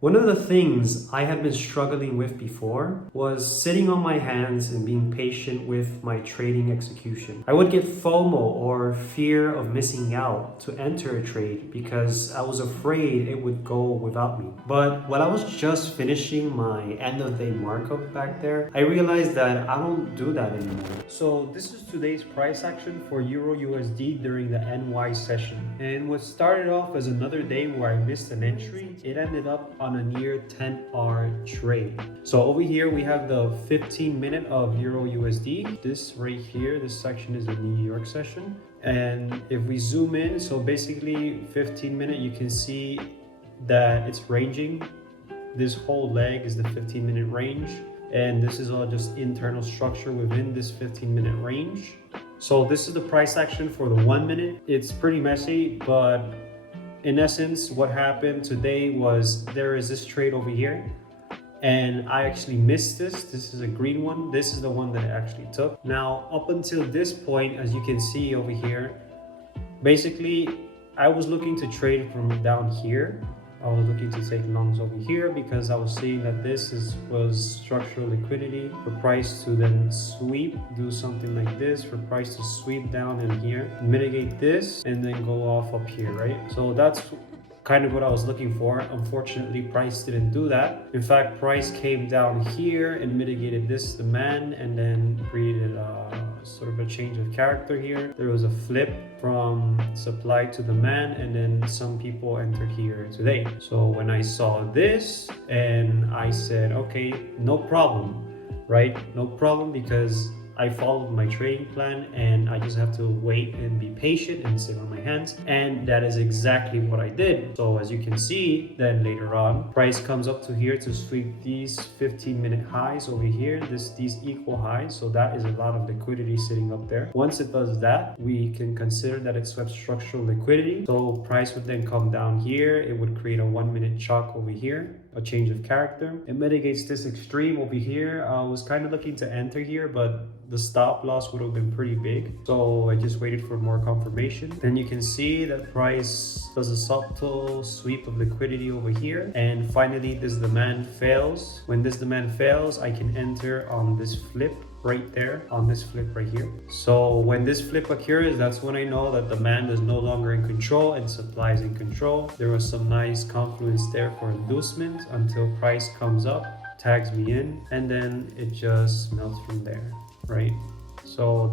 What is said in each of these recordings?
One of the things I had been struggling with before was sitting on my hands and being patient with my trading execution. I would get FOMO, or fear of missing out, to enter a trade because I was afraid it would go without me. But while I was just finishing my end of day markup back there, I realized that I don't do that anymore. So this is today's price action for Euro USD during the NY session. And what started off as another day where I missed an entry, it ended up on a near 10R trade. So over here we have the 15 minute of Euro USD. This right here, this section is the New York session. And if we zoom in, so basically 15 minute, you can see that it's ranging. This whole leg is the 15-minute range. And this is all just internal structure within this 15-minute range. So this is the price action for the 1 minute. It's pretty messy, but in essence, what happened today was there is this trade over here, and I actually missed this. This is a green one. This is the one that I actually took. Now, up until this point, as you can see over here, basically, I was looking to trade from down here. I was looking to take longs over here because I was seeing that this was structural liquidity for price to then sweep, do something like this, for price to sweep down in here, mitigate this, and then go off up here, right? So that's kind of what I was looking for. Unfortunately, price didn't do that. In fact, price came down here and mitigated this demand and then created sort of a change of character here. There was a flip from supply to demand, and then some people entered here today. So when I saw this, and I said, okay, no problem, right? No problem, because I followed my trading plan and I just have to wait and be patient and sit on my hands. And that is exactly what I did. So as you can see, then later on, price comes up to here to sweep these 15-minute highs over here, these equal highs. So that is a lot of liquidity sitting up there. Once it does that, we can consider that it swept structural liquidity. So price would then come down here. It would create a 1 minute chalk over here, a change of character. It mitigates this extreme over here. I was kind of looking to enter here, but the stop loss would have been pretty big. So I just waited for more confirmation. Then you can see that price does a subtle sweep of liquidity over here. And finally, this demand fails. When this demand fails, I can enter on this flip right there, on this flip right here. So when this flip occurs, that's when I know that demand is no longer in control and supply is in control. There was some nice confluence there for inducement until price comes up, tags me in, and then it just melts from there, right? So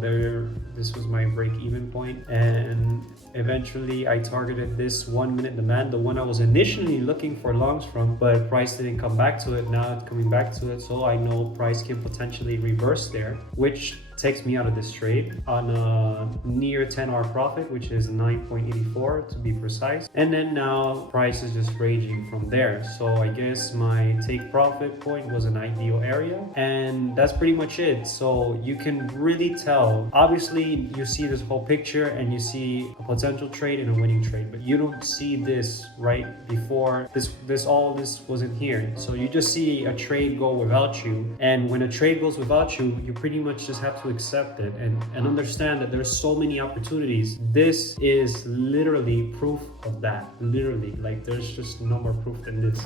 this was my break-even point, and eventually I targeted this 1 minute demand, the one I was initially looking for longs from, but price didn't come back to it. Now it's coming back to it, so I know price can potentially reverse there, which takes me out of this trade on a near 10-hour profit, which is 9.84 to be precise. And then now price is just raging from there. So I guess my take profit point was an ideal area, and that's pretty much it. So you can really tell, obviously you see this whole picture and you see a potential trade and a winning trade, but you don't see this right before all this wasn't here. So you just see a trade go without you, and when a trade goes without you, you pretty much just have to accept it and understand that there's so many opportunities. This is literally proof of that. Literally, like, there's just no more proof than this.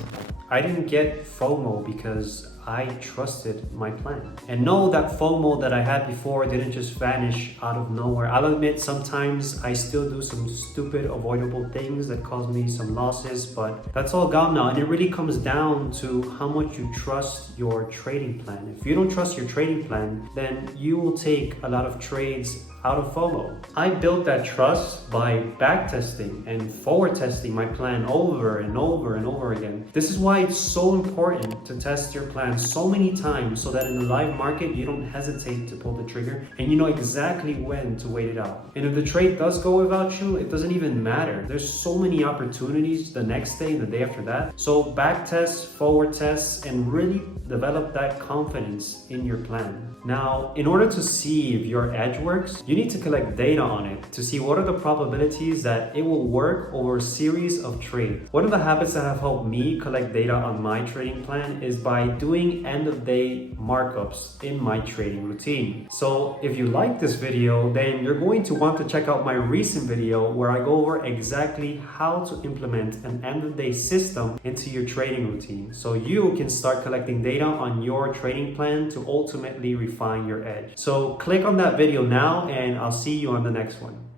I didn't get FOMO because I trusted my plan. And know that FOMO that I had before didn't just vanish out of nowhere. I'll admit sometimes I still do some stupid avoidable things that cause me some losses, but that's all gone now. And it really comes down to how much you trust your trading plan. If you don't trust your trading plan, then you will take a lot of trades out of FOMO. I built that trust by backtesting and forward testing my plan over and over and over again. This is why it's so important to test your plan so many times, so that in the live market you don't hesitate to pull the trigger and you know exactly when to wait it out. And if the trade does go without you, it doesn't even matter. There's so many opportunities the next day and the day after that. So back test, forward test, and really develop that confidence in your plan. Now, in order to see if your edge works, you need to collect data on it to see what are the probabilities that it will work over a series of trades. One of the habits that have helped me collect data on my trading plan is by doing end of day markups in my trading routine. So if you like this video, then you're going to want to check out my recent video where I go over exactly how to implement an end of day system into your trading routine so you can start collecting data on your trading plan to ultimately refine your edge. So click on that video now and I'll see you on the next one.